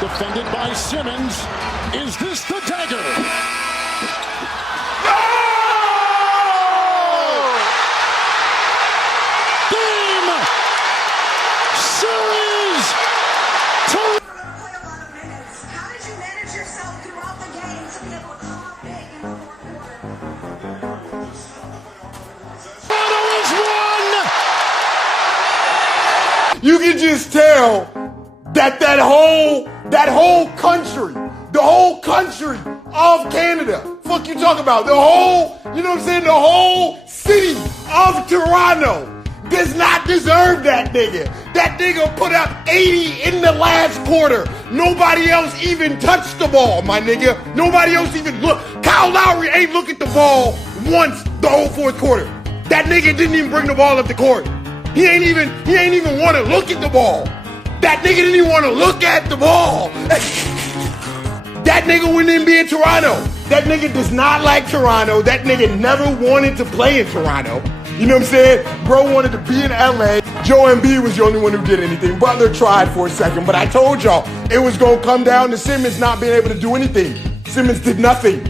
Defended by Simmons. Is this the dagger? No! Game! Series! How did you manage yourself throughout the game to be able to come up big in the fourth quarter? You can just tell that whole country, the whole country of Canada, fuck you talking about, the whole, you know what I'm saying, the whole city of Toronto does not deserve that nigga. That nigga put up 80 in the last quarter. Nobody else even touched the ball, my nigga. Nobody else even look. Kyle Lowry ain't look at the ball once the whole fourth quarter. That nigga didn't even bring the ball up the court. He ain't even want to look at the ball. That nigga didn't even want to look at the ball. That nigga wouldn't even be in Toronto. That nigga does not like Toronto. That nigga never wanted to play in Toronto. You know what I'm saying? Bro wanted to be in LA. Joe Embiid was the only one who did anything. Butler tried for a second, but I told y'all it was going to come down to Simmons not being able to do anything. Simmons did nothing.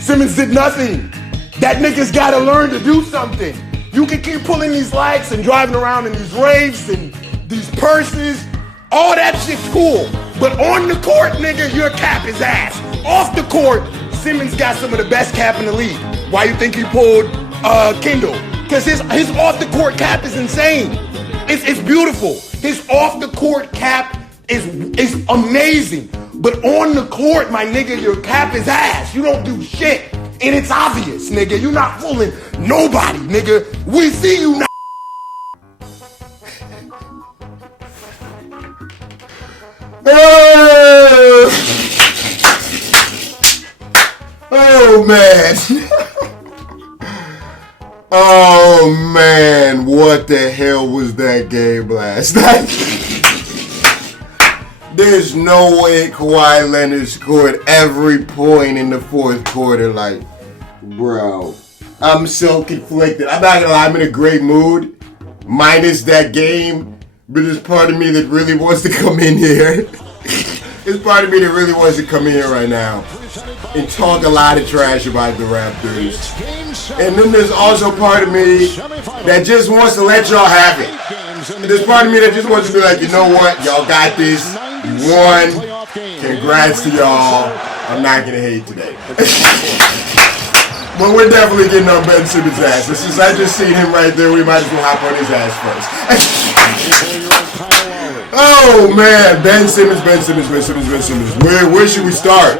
Simmons did nothing. That nigga's got to learn to do something. You can keep pulling these likes and driving around in these raves and these purses. All that shit's cool. But on the court, nigga, your cap is ass. Off the court, Simmons got some of the best cap in the league. Why you think he pulled Kendall? Because his off the court cap is insane. It's beautiful. His off the court cap is amazing. But on the court, my nigga, your cap is ass. You don't do shit. And it's obvious, nigga. You're not fooling nobody, nigga. We see you now. Oh man. Oh man, what the hell was that game last night? There's no way Kawhi Leonard scored every point in the fourth quarter. Like, bro, I'm so conflicted. I'm not gonna lie, I'm in a great mood, minus that game. But there's part of me that really wants to come in here. There's part of me that really wants to come in here right now and talk a lot of trash about the Raptors. And then there's also part of me that just wants to let y'all have it. And there's part of me that just wants to be like, you know what? Y'all got this. You won. Congrats to y'all. I'm not going to hate today. But we're definitely getting on Ben Simmons' ass. And since I just seen him right there, we might as well hop on his ass first. Oh man, Ben Simmons. Where should we start?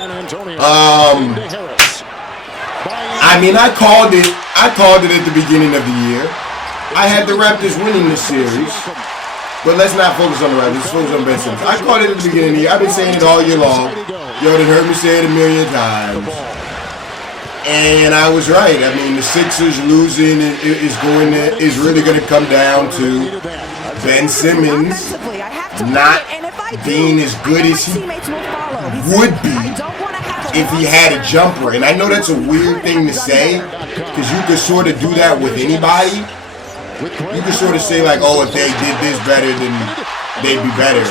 I mean, I called it at the beginning of the year. I had the Raptors winning this series. But let's not focus on the Raptors, let's focus on Ben Simmons. I called it at the beginning of the year. I've been saying it all year long. Y'all done heard me say it a million times. And I was right. I mean, the Sixers losing is really going to come down to Ben Simmons not being as good as he would be if he had a jumper. And I know that's a weird thing to say, because you could sort of do that with anybody. You could sort of say like, oh, if they did this better, then they'd be better.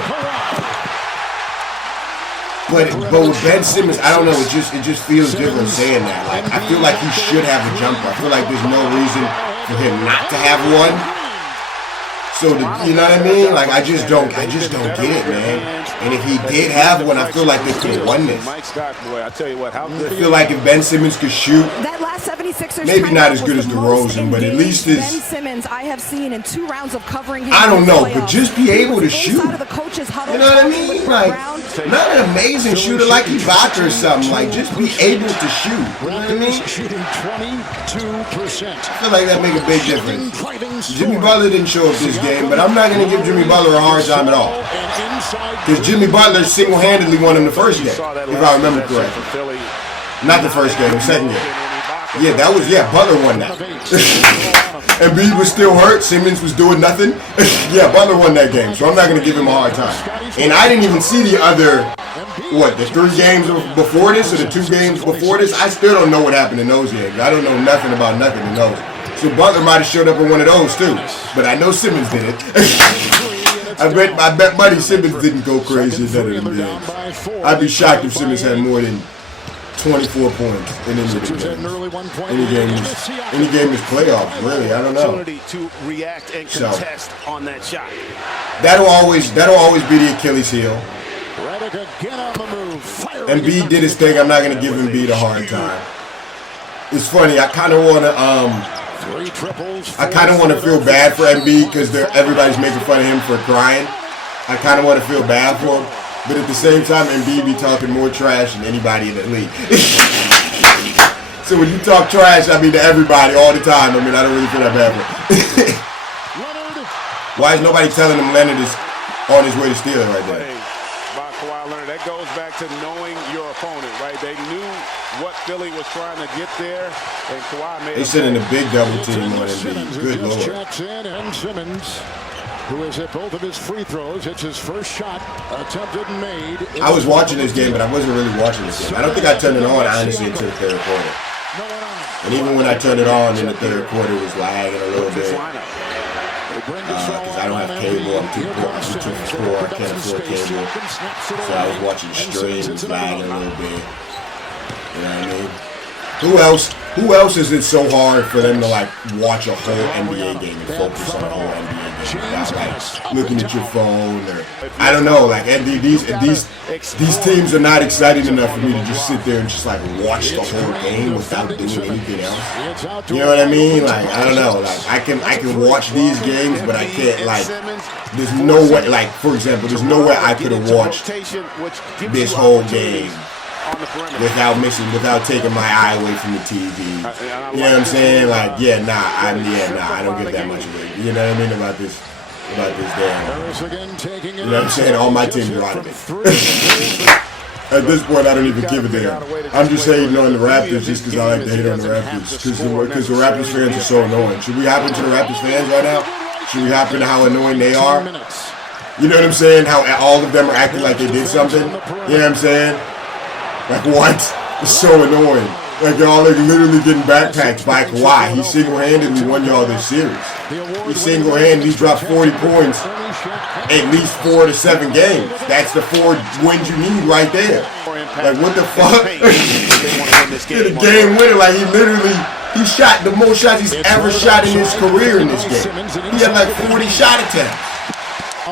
But with Ben Simmons, I don't know, it just feels different saying that. Like, I feel like he should have a jumper. I feel like there's no reason for him not to have one. So, you know what I mean? Like, I just don't get it, man. And if he did have one, I feel like they could have won this. I feel like if Ben Simmons could shoot, maybe not as good as DeRozan, but at least as Ben Simmons I have seen in 2 rounds of covering him. I don't know, but just be able to shoot. You know what I mean? Like, not an amazing shooter like Ibaka or something. Like, just be able to shoot. You know what I mean? Shooting 22%. I feel like that make a big difference. Jimmy Butler didn't show up this game, but I'm not going to give Jimmy Butler a hard time at all. Because Jimmy Butler single-handedly won him the first game, if I remember correctly. Not the first game, the second game. Yeah, Butler won that. Embiid was still hurt, Simmons was doing nothing. Yeah, Butler won that game, so I'm not going to give him a hard time. And I didn't even see the other, the 3 games before this, or the 2 games before this. I still don't know what happened in those games. I don't know nothing about nothing in those. So Butler might have showed up in one of those too. But I know Simmons did it. I bet Buddy Simmons didn't go crazy at none of them games. I'd be shocked if Simmons had more than 24 points in any of the games. Any game is playoffs, really. I don't know. To react and contest on that shot. That'll always be the Achilles heel. Embiid did his thing. I'm not gonna give Embiid a hard time. It's funny. I kind of wanna feel bad for Embiid because everybody's making fun of him for crying. I kind of want to feel bad for him. But at the same time, Embiid be talking more trash than anybody in the league. So when you talk trash, I mean to everybody all the time. I mean, I don't really feel that bad for him. Why is nobody telling him Leonard is on his way to steal it right there? By Kawhi Leonard, that goes back to knowing your opponent, right? They knew what Philly was trying to get there, and Kawhi made. They sending a big double team on Embiid. Good Lord. And Simmons, who has hit both of his free throws. It's his first shot attempted and made. I was watching this game, but I wasn't really watching this game. I don't think I turned it on, honestly, until the third quarter. And even when I turned it on in the third quarter, it was lagging a little bit. Because I don't have cable. I'm too poor. I can't afford cable. So I was watching the stream. It was lagging a little bit. You know what I mean? Who else is it so hard for them to like watch a whole NBA game and focus on a whole NBA game without like looking at your phone or I don't know, like these teams are not exciting enough for me to just sit there and just like watch the whole game without doing anything else. You know what I mean? Like I don't know, like I can watch these games, but I can't like. There's no way, like for example, there's no way I could have watched this whole game without taking my eye away from the TV. You know what I'm saying? Like, I don't get that much of it. You know what I mean about this damn. You know what I'm saying? All my teams are out of it. At this point, I don't even give a damn. I'm just hating on the Raptors just because I like to hate on the Raptors. Because the Raptors fans are so annoying. Should we hop into the Raptors fans right now? Should we hop into how annoying they are? You know what I'm saying? How all of them are acting like they did something? You know what I'm saying? Like what? It's so annoying. Like y'all are literally getting backpacks by Kawhi. He single-handedly won y'all this series. He single-handedly dropped 40 points at least 4 to 7 games. That's the 4 wins you need right there. Like what the fuck? The game winner. Like he shot the most shots he's ever shot in his career in this game. He had like 40 shot attempts.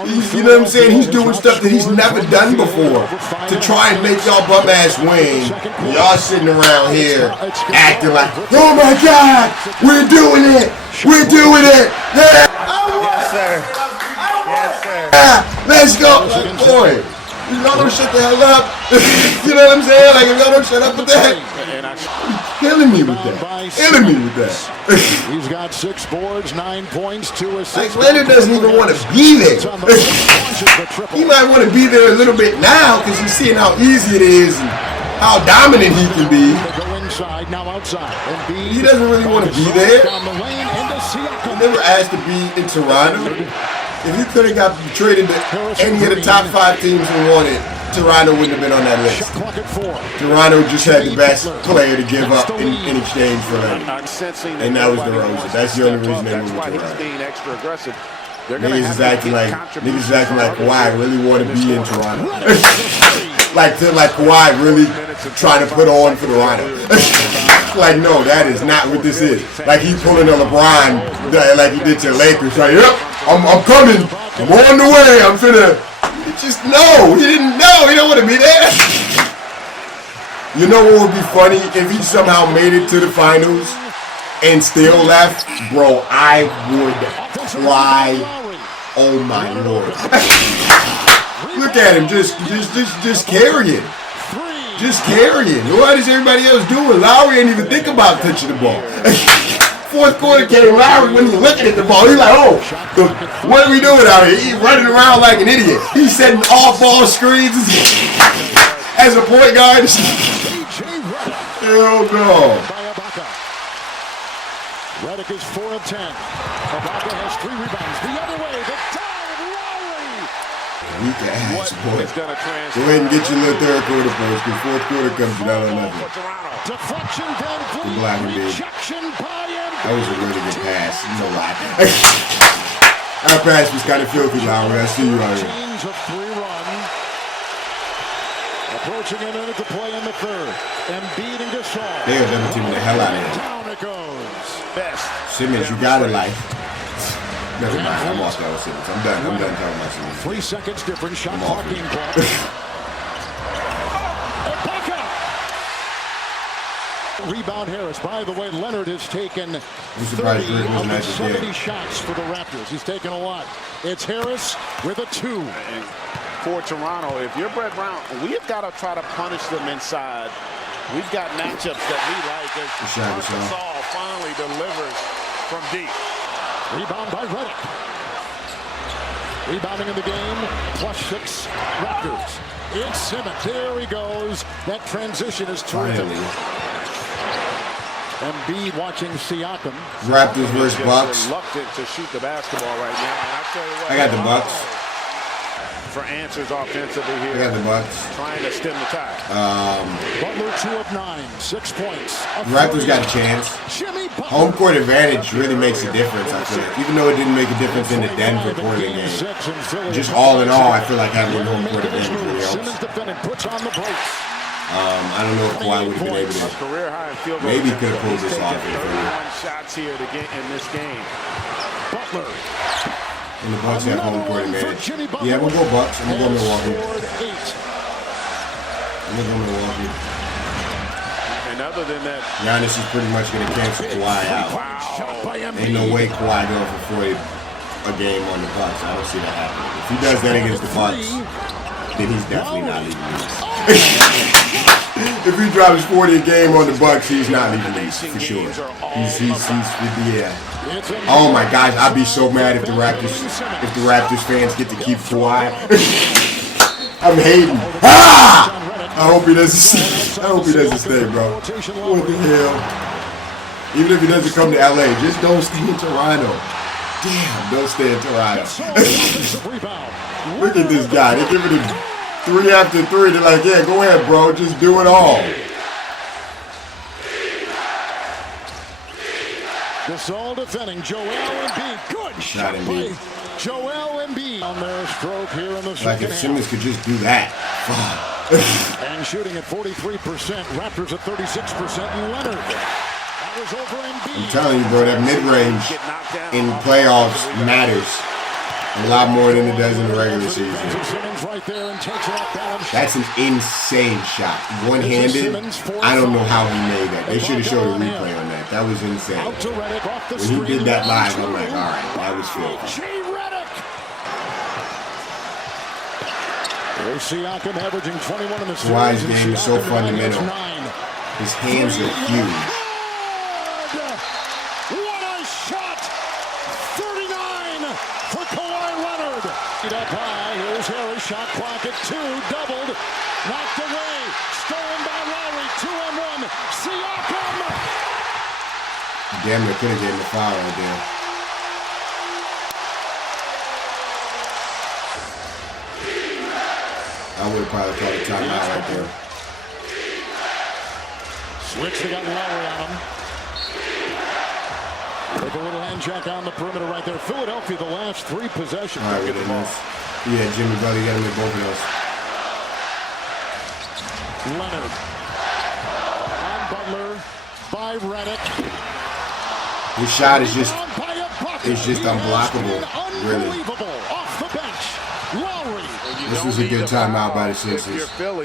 You know what I'm saying? He's doing stuff that he's never done before to try and make y'all bum ass win. Y'all sitting around here acting like, oh my God, we're doing it. We're doing it. Yeah. Yes, sir. Yes, sir. Let's go. Like, boy, y'all don't shut the hell up. You know what I'm saying? Like, if y'all don't shut up with that, killing me with that. Killing me with that. He's got 6 boards, 9 points, 2 assists. Like Leonard doesn't even want to be there. He might want to be there a little bit now because he's seeing how easy it is and how dominant he can be. He doesn't really want to be there. He never asked to be in Toronto. If he could have got traded to any of the top 5 teams and wanted, Toronto wouldn't have been on that list. Toronto just had the best player to give up in exchange for him. And that was DeRozan. That's the only reason they moved to Toronto. Niggas is acting like Kawhi really want to be in Toronto. like Kawhi really trying to put on for Toronto. Like, no, that is not what this is. Like he pulling a LeBron like he did to the Lakers. Like, yep, I'm coming. I'm on the way. I'm finna. Just no, he didn't know. He don't want to be there. You know what would be funny if he somehow made it to the finals and still left, bro? I would fly. Oh my Lord! Look at him, just carrying, just carrying. What is everybody else doing? Lowry ain't even think about touching the ball. Fourth quarter came, Lowry when he's looking at the ball, he's like, oh, what are we doing out here? He's running around like an idiot. He's setting off-ball screens as a point guard. Hell no. Redick is 4 of 10. Ibaka has 3 rebounds. The other way, the dive, Lowry. Weak ass, boy. Go ahead and get your little third quarter points, because fourth quarter comes down on nothing. Deflection, the black and big. That was a really good pass. You know why? That pass was kind of filthy, Lowry. I see you out here. Change of 3-run. Approaching a minute to play in the third. Embiid and Gasol. They are double teaming the hell out of him. Down it goes. Best. Simmons, you got it, like. Never mind. I'm off that with Simmons. I'm done. I'm done talking about Simmons. 3 seconds difference. Shot I'm clock off being it. called. Rebound Harris. By the way, Leonard has taken 30 of the 70 shots for the Raptors. He's taken a lot. It's Harris with a 2. And for Toronto, if you're Brett Brown, we've got to try to punish them inside. We've got matchups that we like as Gasol finally delivers from deep. Rebound by Redick. Rebounding in the game, +6 Raptors. It's Simmons. There he goes. That transition is terrific. Embiid watching Siakam. Raptors versus Bucks. Reluctant to shoot the basketball right now. And I tell you what, I got the Bucks. For answers offensively here. I got the Bucks. Trying to stem the tide. Butler 2 of 9, 6 points. Raptors got a chance. Home court advantage really makes a difference, I feel like. Even though it didn't make a difference in the Denver Portland game. Just all in all, I feel like having a home court advantage really helps. I don't know if Kawhi would have been able to. Career high in field goal. Maybe he could have pulled this off. 31 shots here to get in this game. Butler. And the Bucks have home court advantage. Yeah, we'll go Bucks. I'm going to go Milwaukee. I'm going to go Milwaukee. And other than that, Giannis is pretty much going to cancel Kawhi out. Ain't no way Kawhi going for 40 a game on the Bucks. I don't see that happening. If he does that against the Bucks, then he's definitely not leaving these. If he drops 40 a game on the Bucks, he's not leaving these for sure. Yeah. Oh my gosh, I'd be so mad if the Raptors fans get to keep Kawhi. I'm hating. Ah! I hope he doesn't. I hope he doesn't stay, bro. What the hell? Even if he doesn't come to LA, just don't stay in Toronto. Damn, don't stay in Toronto. Look at this guy. They're giving him 3 after 3. They're like, yeah, go ahead, bro. Just do it all. Gasol defending. Joel Embiid. Good shot by Joel Embiid on their stroke here in the second half. Like if Simmons could just do that. And shooting at 43%. Raptors at 36%. And Leonard. That was over Embiid. I'm telling you, bro, that mid-range in playoffs matters a lot more than it does in the regular season. That's an insane shot. One-handed. I don't know how he made that. They should have showed a replay on that. That was insane. When he did that live, I'm like, all right, that was filthy. Siakam averaging 21 in the series. Kawhi's game is so fundamental. His hands are huge. What a shot! 39 for Kawhi Leonard. Up high. Here's Harris. Shot clock at 2. Doubled. Knocked away. Stolen by Lowry. 2-on-1. Siakam. Damn, they could have given the foul right there. I would have probably called a timeout right there. Switch, they got Lowry on him. With a little hand check on the perimeter right there. Philadelphia, the last 3 possessions. All right, with yeah, Jimmy Butler, you got to make both of those. Leonard. On Butler by Redick. His shot is just unblockable, really. Off the bench. Lowry. This was a good timeout by the Sixers. That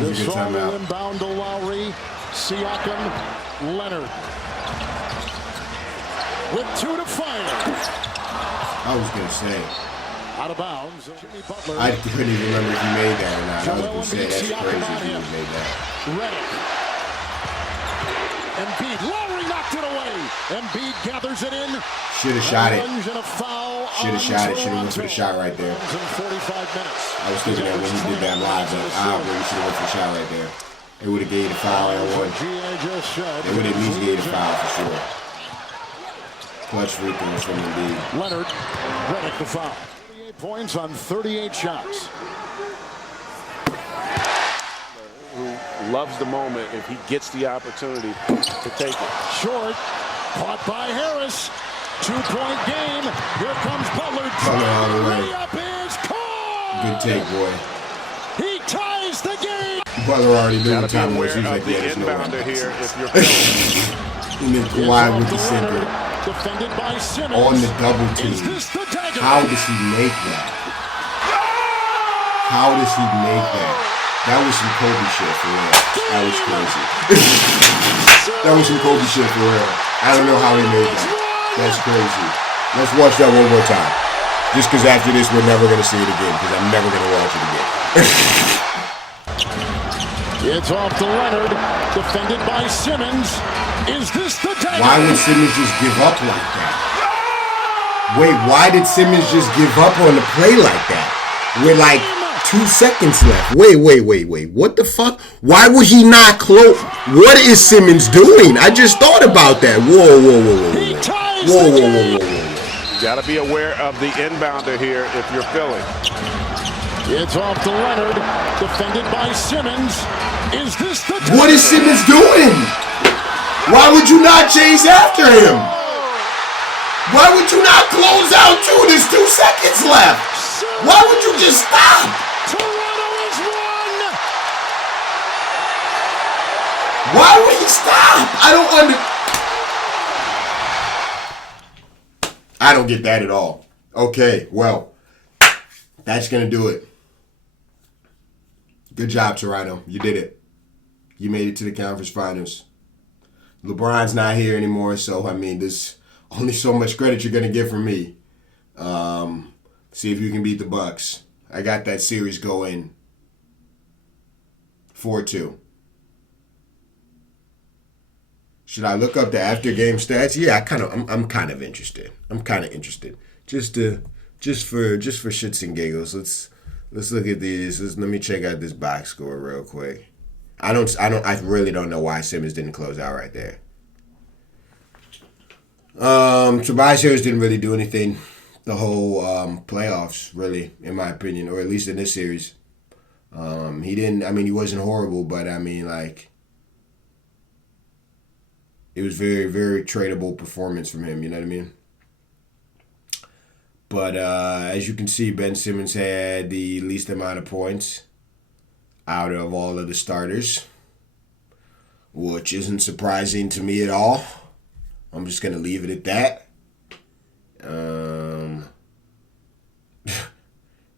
was a good timeout. Inbound to Lowry. Siakam. Leonard. With 2 to fire. I was going to say. Out of bounds. Jimmy Butler. I couldn't even remember if he made that or not. I was going to say that's crazy if he made that. Redick. Embiid. Lowry knocked it away. Embiid gathers it in. Should have shot it. Should have shot it. Should have went for the shot right there. I was thinking that when he did that live, but I really should have went for the shot right there. It would have gave the foul and won. They would have at least gave the foul for sure. Clutch free throws from Embiid. Leonard. Redick the foul. 38 points on 38 shots. Who loves the moment if he gets the opportunity to take it. Short. Caught by Harris. 2-point game. Here comes Butler. Butler all the way. Layup is caught. Good take, boy. He ties the game. Butler already knew the Gotta be time was. aware He's of like, the yeah, there's no inbounder way. here if you're Philly. And then Kawhi with the center Defended by Simmons. on the double Is team. this the dagger? How does he make that? How does he make that? That was some Kobe shit for real. That was crazy. That was some Kobe shit for real. I don't know how he made that. That's crazy. Let's watch that one more time. Just because after this we're never going to see it again, because I'm never going to watch it again. It's off to Leonard. Defended by Simmons. Is this the dagger? Why would Simmons just give up like that? Wait, why did Simmons just give up on the play like that? With like 2 seconds left. Wait. What the fuck? Why would he not close? What is Simmons doing? I just thought about that. Whoa. You got to be aware of the inbounder here if you're Philly. It's off to Leonard. Defended by Simmons. Is this the dagger? What is Simmons doing? Why would you not chase after him? Why would you not close out too? There's 2 seconds left. Why would you just stop? Toronto is won. Why would he stop? I don't get that at all. Okay, well, that's going to do it. Good job, Toronto. You did it. You made it to the conference finals. LeBron's not here anymore, so, I mean, there's only so much credit you're going to get from me. See if you can beat the Bucks. I got that series going 4-2. Should I look up the after game stats? Yeah, I'm kind of interested. Just for shits and giggles. Let's look at these. Let me check out this box score real quick. I really don't know why Simmons didn't close out right there. Tobias Harris didn't really do anything the whole playoffs, really, in my opinion, or at least in this series. He didn't. I mean, he wasn't horrible, but I mean, like, it was very, very tradable performance from him. You know what I mean? But as you can see, Ben Simmons had the least amount of points out of all of the starters, which isn't surprising to me at all. I'm just going to leave it at that.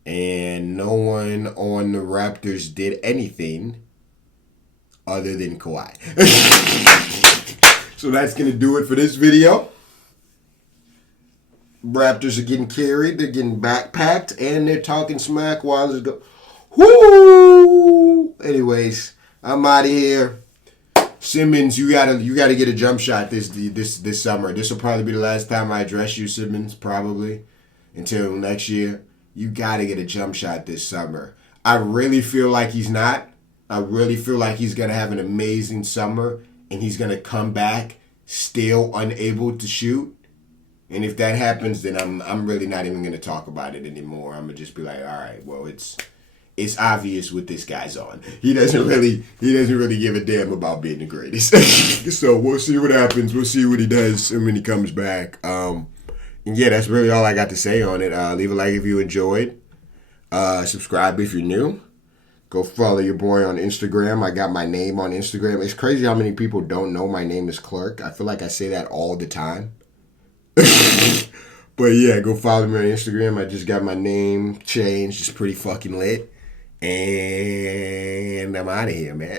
And no one on the Raptors did anything other than Kawhi. So that's going to do it for this video. Raptors are getting carried, they're getting backpacked, and they're talking smack while it's go. Woo! Anyways, I'm out of here. Simmons, you gotta get a jump shot this summer. This will probably be the last time I address you, Simmons, probably until next year. You gotta get a jump shot this summer. I really feel like he's not. I really feel like he's gonna have an amazing summer, and he's gonna come back still unable to shoot. And if that happens, then I'm really not even gonna talk about it anymore. I'm gonna just be like, all right, well, it's obvious what this guy's on. He doesn't really give a damn about being the greatest. So we'll see what happens. We'll see what he does when he comes back. And yeah, that's really all I got to say on it. Leave a like if you enjoyed. Subscribe if you're new. Go follow your boy on Instagram. I got my name on Instagram. It's crazy how many people don't know my name is Clark. I feel like I say that all the time. But yeah, go follow me on Instagram. I just got my name changed. It's pretty fucking lit. And I'm out of here, man.